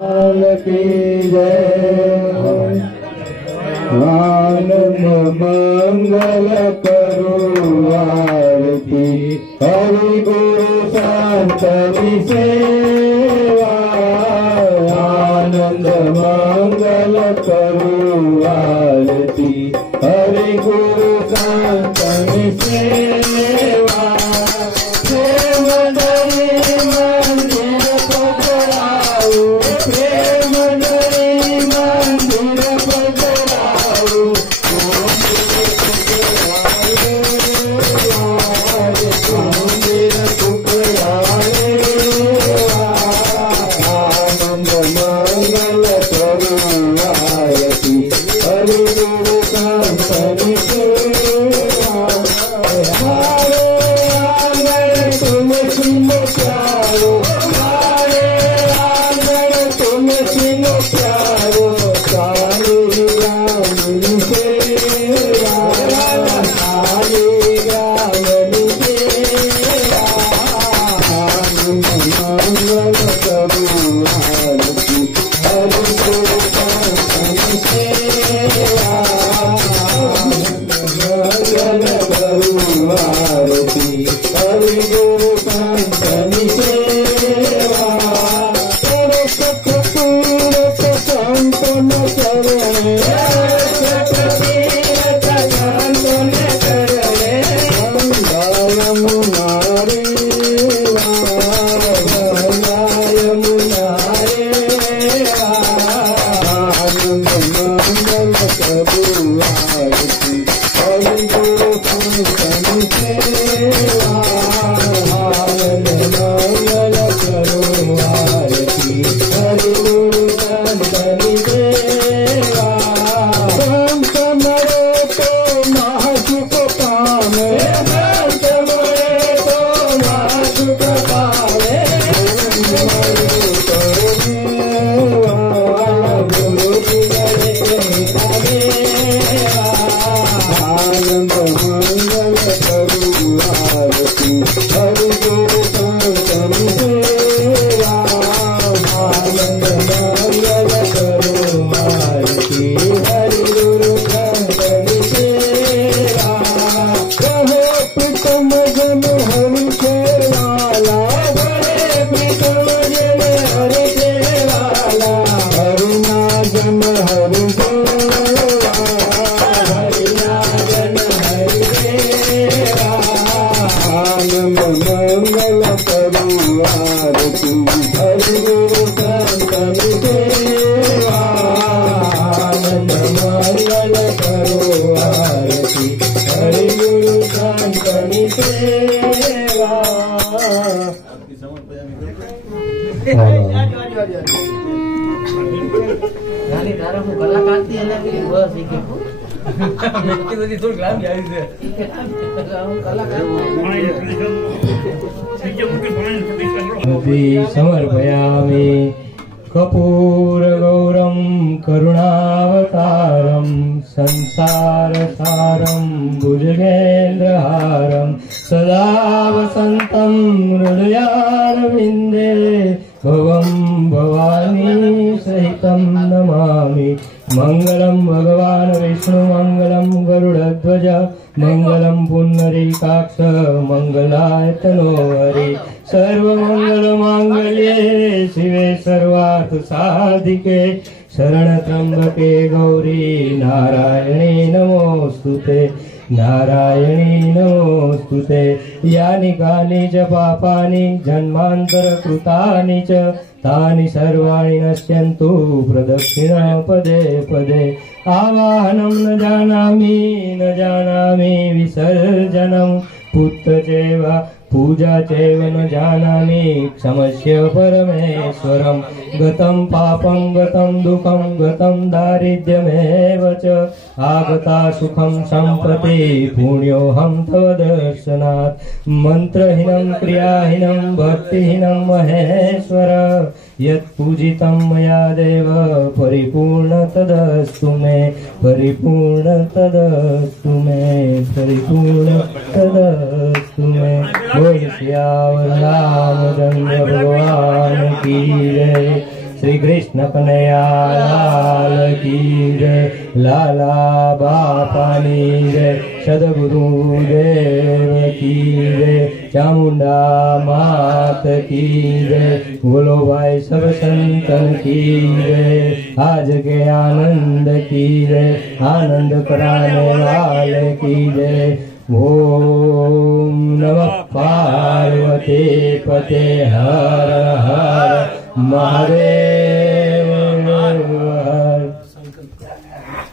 की जय। आनंद मंगल करो आरती हरि गुरु संतनि सेवा। आनंद मंगल करो आरती हरि गुरु संतनि सेवा। प्रेम दरी मंदिर पधराओ, प्रेम दरी मंदिर पधराओ। मंदिर पुपराए आनंद मंगल करो आरती हरि गुरु संतनि सेवा। हमारे आंगन तुलसी में प्यारो, हमारे आंगन तुलसी में प्यारो। काली रामनी सेवा, काली रामनी सेवा। आनंद मंगल करो आरती हरि गुरु संतनि सेवा। मंगल करो आरती हरि गुरु संतनि सेवा। तीरथ संतन चरणे, तीरथ संतन चरणे। गंगा यमुना रेवा, गंगा यमुना रेवा। आनंद मंगल करो आरती हरि गुरु संतनि सेवा। आनंद मंगल करो आरती हरि गुरु संतनि सेवा। संत मरे तो महासुख पावे, संत मरे तो महासुख पावे। मरे तो मेवा, गुरु जी गए मेवा। आनंद मंगल करो आरती हरि गुरु संतनि सेवा। आनंद मंगल करो आरती हरि गुरु संतनि सेवा। कहो प्रीतम जन हरि सेवाला, बड़े प्रीतम जन हरि सेवाला। हरि नाजन हरि सेवा, हरि नाजन हरि सेवा। आनंद मंगल करो आरती हरि गुरु संतनि सेवा। आनंद मंगल करो आरती हरि गुरु संतनि सेवा। समर्पयामि कर्पूरगौरं करुणावतारं संसारसारं भुजगेन्द्रहारं सदा वसन्तं हृदयारविन्दे भवं भवानी सहितं नमामि। मंगलम भगवान विष्णु मंगलम गरुड़ध्वज मंगलम पुंडरीकाक्ष मंगलाय तनोहरि। सर्वमंगल मांगल्ये शिवे सर्वार्थ साधिके शरण त्र्यंबके गौरी नारायणी नमोस्तुते, नारायणी नमोस्तुते। यानि कानि च पापानि जन्मांतर कृतानि च तानि सर्वाणि नश्यन्तु प्रदक्षिण पदे पदे। आवाहनं न जानामि विसर्जनं पुत्र चैव पूजा चैव न जानामि क्षमस्य परमेश्वरं। गतं पापं गतं दुःखं गतं दारिद्र्यमेव च आगता सुखं सम्प्रति पुण्योऽहं तव दर्शनात्। मन्त्रहीनं क्रियाहीनं भक्तिहीनं महेश्वर यत्पूजितं मया देव परिपूर्ण तदस्तु मे, परिपूर्ण तदस्तु मे, परिपूर्ण तदस्तु मे। बोल श्याम रामचंद्र भगवान की जय। श्री कृष्ण कन्हैया लाल की जय। लाला बापानी जय। सद्गुरुदेव की जय। चामुंडा मात की जय। बोलो भाई सब संतन की जय। आज के आनंद की जय। आनंद कराने वाले की जय। ओम नमः पार्वती पते हर हर महादेव।